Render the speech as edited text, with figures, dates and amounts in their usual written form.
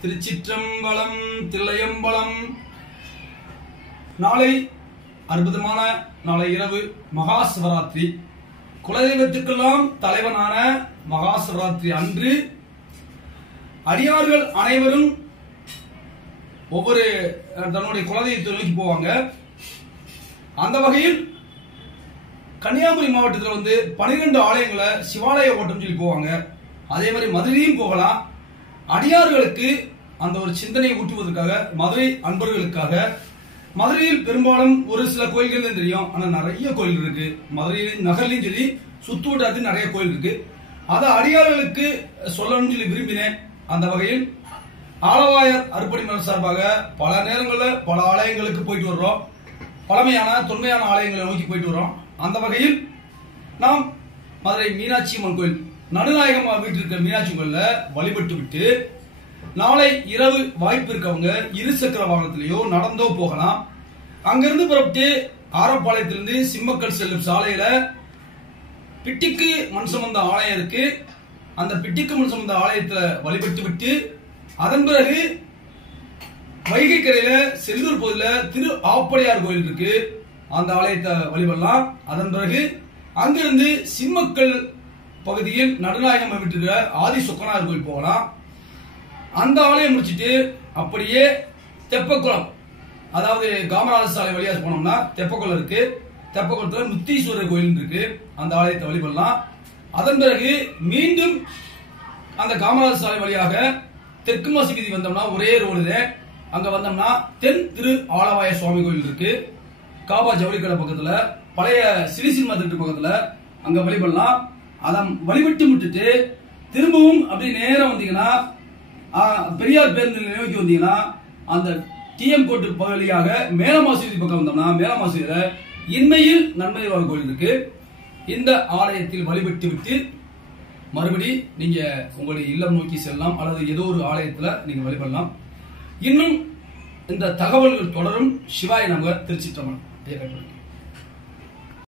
திருச்சிற்றம்பலம் தில்லையம்பலம். நாளை அற்புதமான நாளை இரவு மகா சிவராத்திரி. குலதெய்வத்துக்கெல்லாம் தலைவனான மகா சிவராத்திரி அன்று அடியார்கள் அனைவரும் ஒவ்வொரு தன்னுடைய குலதெய்வத்தை நோக்கி போவாங்க. அந்த வகையில் கன்னியாகுமரி மாவட்டத்தில் 12 ஆலயங்களை சிவாலய ஓட்டம் சொல்லி போவாங்க. அதே மாதிரி மதுரையும் போகலாம். அடியார்களுக்கு அந்த ஒரு சிந்தனையை ஊட்டுவதற்காக மதுரை அன்பர்களுக்காக மதுரையில் பெரும்பாலும் ஒரு சில கோயில்கள் தான் தெரியும். ஆனா நிறைய கோயில் இருக்கு. மதுரையில் நகர்லையும் சரி சுத்து வட்டாரத்தில் நிறைய கோயில் இருக்கு. அதை அடியார்களுக்கு சொல்லணும்னு சொல்லி விரும்பினேன். அந்த வகையில் ஆலவாயர் அருப்பணி மன்றம் சார்பாக பல நேரங்களில் பல ஆலயங்களுக்கு போயிட்டு வர்றோம். பழமையான தொன்மையான ஆலயங்களை நோக்கி போயிட்டு வர்றோம். அந்த வகையில் நாம் மதுரை மீனாட்சி அம்மன் கோயில் நடுநாயகமா வீட்டில் இருக்கிற மீனாட்சி கோயில வழிபட்டு விட்டு நாளை இரவு வாய்ப்பு இருக்கவங்க இருசக்கர வாகனத்திலேயோ நடந்தோ போகலாம். அங்கிருந்து புறப்பட்டு ஆரப்பாளையத்திலிருந்து சிம்மக்கல் செல்லும் சாலையில பிட்டிக்கு மண் சுமந்த ஆலயம் இருக்கு. அந்த பிட்டிக்கு மண் சுமந்த ஆலயத்துல வழிபட்டு விட்டு அதன் பிறகு வைகை கரையில செல்லூர் பகுதியில் திரு ஆப்படையார் கோயில் இருக்கு. அந்த ஆலயத்தை வழிபடலாம். அதன் பிறகு அங்கிருந்து சிம்மக்கல் பகுதியில் நடுநாயகம் விட்டுருக்கிற ஆதி சொக்கனார் கோயில் போகலாம். அந்த ஆலயம் முடிச்சுட்டு அப்படியே தெப்பக்குளம், அதாவது காமராஜர் சாலை வழியா போனோம்னா தெப்பக்குளம் இருக்கு. தெப்பக்குளத்துல முத்தீஸ்வரர் கோயில் இருக்கு. அந்த ஆலயத்தை வழிபடலாம். அதன் பிறகு மீண்டும் அந்த காமராஜர் சாலை வழியாக தெற்கு மாசி வீதி வந்தோம்னா ஒரே ரோடு அங்க வந்தோம்னா தென் திரு ஆலவாய சுவாமி கோயில் இருக்கு. காபா ஜவுளிக்கடை பக்கத்துல பழைய சிறி சினிமா திட்டு பக்கத்துல அங்க வழிபடலாம். அதை வழிபட்டு விட்டுட்டு திரும்பவும் அப்படி நேரம் வந்தீங்கன்னா பெரியார் பேருந்து நோக்கி வந்தீங்கன்னா அந்த டிஎம் கோட்டு பகுதியாக மேலமாசூதி பக்கம் வந்தோம்னா மேலமாசூதியில இன்மையில் நன்மைவார் கோயில் இருக்கு. இந்த ஆலயத்தில் வழிபட்டு விட்டு மறுபடி நீங்க உங்களுடைய இல்லம் நோக்கி செல்லலாம் அல்லது ஏதோ ஒரு ஆலயத்துல நீங்க வழிபடலாம். இன்னும் இந்த தகவல்கள் தொடரும். சிவாய நமக. திருச்சிற்றம்பலம்.